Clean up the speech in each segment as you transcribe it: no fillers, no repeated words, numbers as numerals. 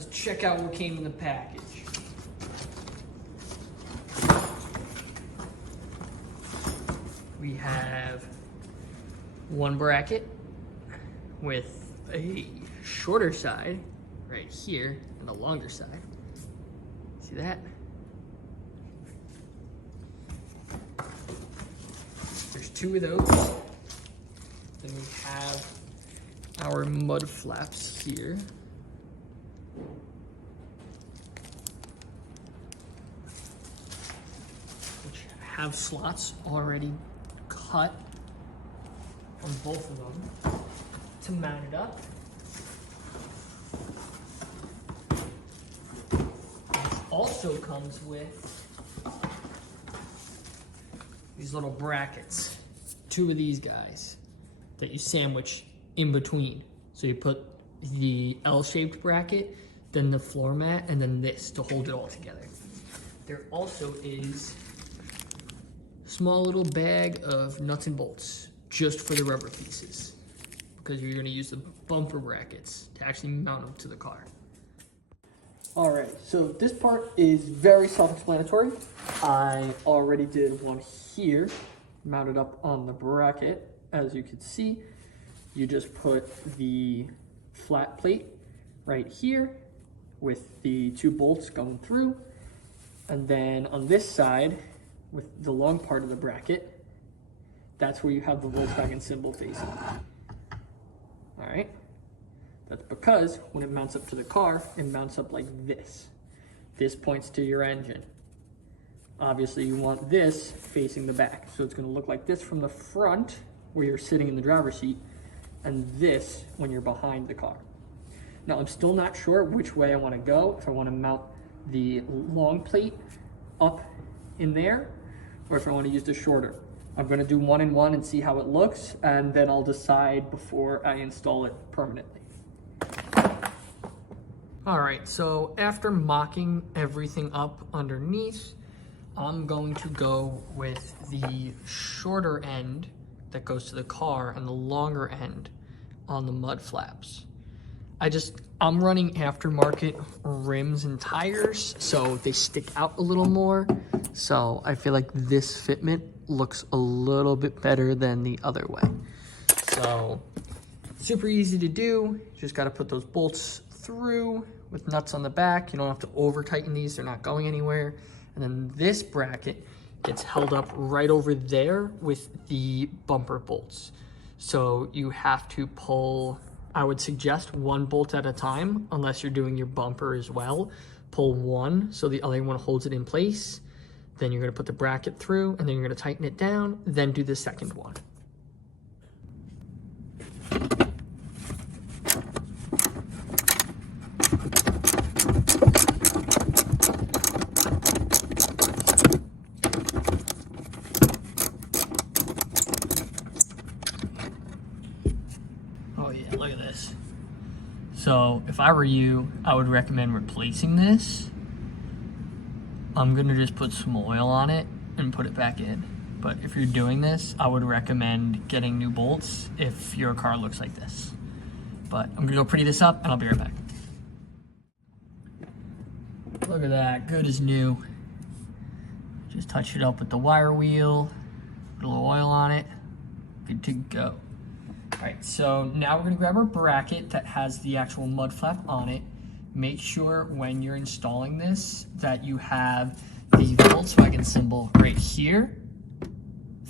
let's check out what came in the package. We have one bracket with a shorter side right here and a longer side. See that? There's two of those. Then we have our mud flaps here. Which have slots already cut on both of them to mount it up. It also comes with these little brackets, two of these guys that you sandwich in between. So you put the L-shaped bracket, then the floor mat, and then this to hold it all together. There also is a small little bag of nuts and bolts just for the rubber pieces, because you're gonna use the bumper brackets to actually mount them to the car. All right, so this part is very self-explanatory. I already did one here, mounted up on the bracket. As you can see, you just put the flat plate right here with the two bolts going through. And then on this side, with the long part of the bracket, that's where you have the Volkswagen symbol facing. All right, that's because when it mounts up to the car, it mounts up like this. This points to your engine. Obviously you want this facing the back. So it's gonna look like this from the front where you're sitting in the driver's seat, and this when you're behind the car. Now I'm still not sure which way I wanna go, if I wanna mount the long plate up in there, or if I wanna use the shorter. I'm gonna do one and one and see how it looks, and then I'll decide before I install it permanently. All right, so after mocking everything up underneath, I'm going to go with the shorter end that goes to the car and the longer end on the mud flaps. I'm running aftermarket rims and tires, so they stick out a little more. So I feel like this fitment looks a little bit better than the other way. So super easy to do. Just gotta put those bolts through with nuts on the back. You don't have to over tighten these, they're not going anywhere. And then this bracket gets held up right over there with the bumper bolts. So you have to pull, I would suggest one bolt at a time, unless you're doing your bumper as well. Pull one so the other one holds it in place. Then you're gonna put the bracket through, and then you're gonna tighten it down, then do the second one. Oh yeah, look at this. So if I were you, I would recommend replacing this. I'm gonna just put some oil on it and put it back in. But if you're doing this, I would recommend getting new bolts if your car looks like this. But I'm gonna go pretty this up and I'll be right back. Look at that, good as new. Just touch it up with the wire wheel, put a little oil on it, good to go. All right, so now we're gonna grab our bracket that has the actual mud flap on it. Make sure when you're installing this that you have the Volkswagen symbol right here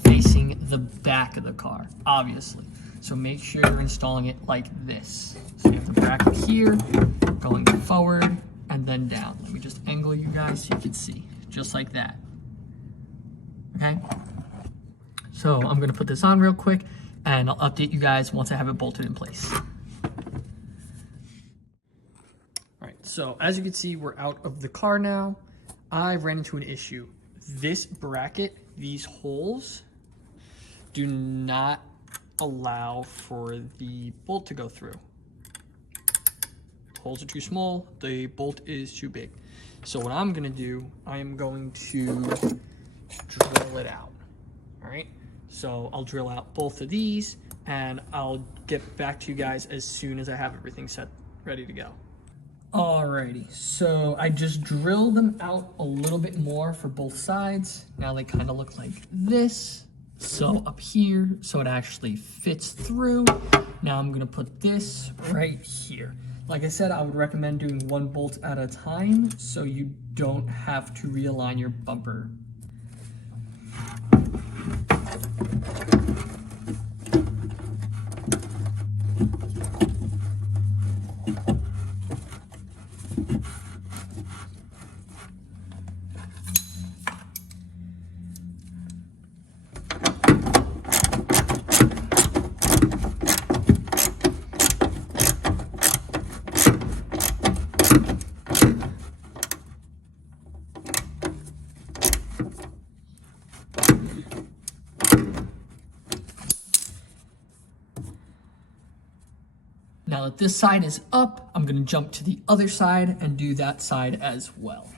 facing the back of the car, obviously. So make sure you're installing it like this. So you have the bracket here, going forward and then down. Let me just angle you guys so you can see, just like that. Okay? So I'm gonna put this on real quick and I'll update you guys once I have it bolted in place. All right, so as you can see, we're out of the car now. I ran into an issue. This bracket, these holes, do not allow for the bolt to go through. Holes are too small, the bolt is too big. So what I'm gonna do, I am going to drill it out, all right? So I'll drill out both of these and I'll get back to you guys as soon as I have everything set, ready to go. Alrighty, so I just drilled them out a little bit more for both sides. Now they kind of look like this. So up here, so it actually fits through. Now I'm gonna put this right here. Like I said, I would recommend doing one bolt at a time so you don't have to realign your bumper. Now that this side is up, I'm gonna jump to the other side and do that side as well.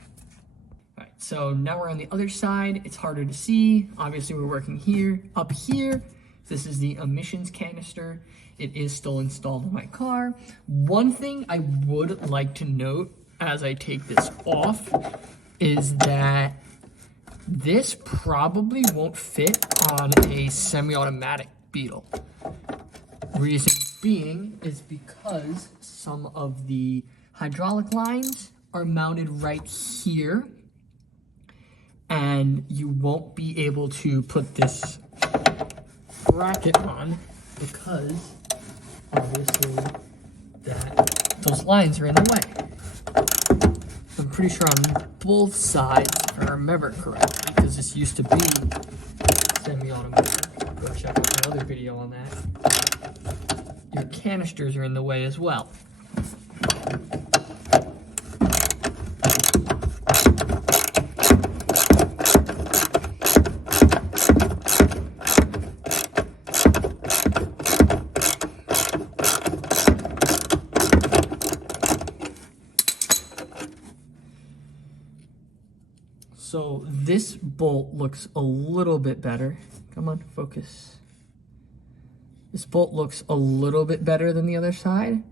All right, so now we're on the other side. It's harder to see. Obviously we're working here. Up here, this is the emissions canister. It is still installed in my car. One thing I would like to note as I take this off is that this probably won't fit on a semi-automatic Beetle. Reason being is because some of the hydraulic lines are mounted right here and you won't be able to put this bracket on because obviously those lines are in the way. I'm pretty sure on both sides, if I remember correctly, because this used to be semi-automatic. Go check out my other video on that. Your canisters are in the way as well. So this bolt looks a little bit better. Come on, focus. This bolt looks a little bit better than the other side,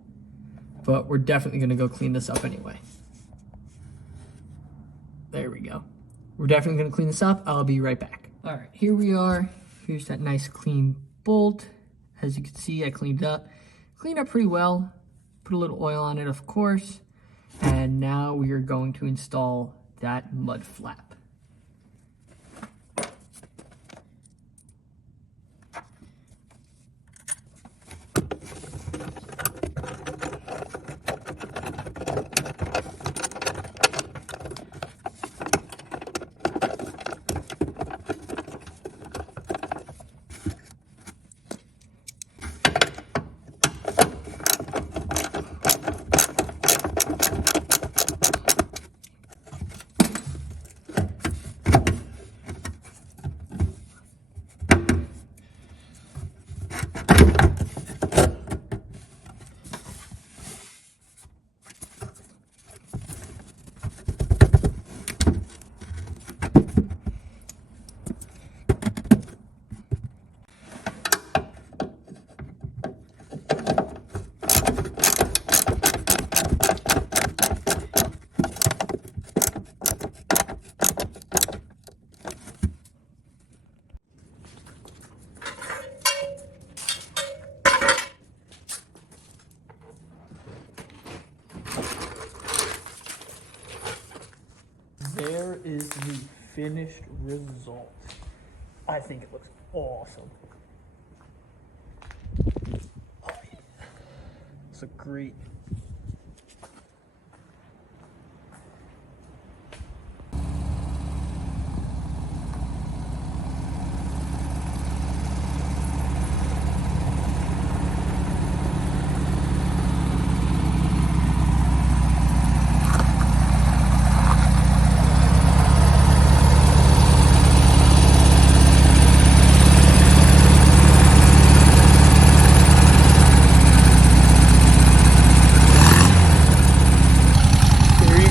but we're definitely gonna go clean this up anyway. There we go. We're definitely gonna clean this up. I'll be right back. All right, here we are. Here's that nice clean bolt. As you can see, I cleaned up pretty well. Put a little oil on it, of course. And now we are going to install that mud flap. There is the finished result. I think it looks awesome. Oh, yeah. It's a great.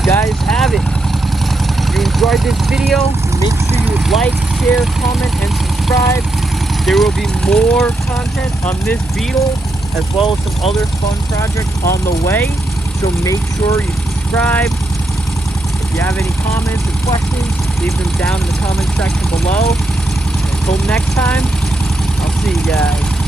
Guys have it. If you enjoyed this video, make sure you like, share, comment, and subscribe. There will be more content on this Beetle as well as some other fun projects on the way. So make sure you subscribe. If you have any comments or questions, leave them down in the comment section below. And until next time, I'll see you guys.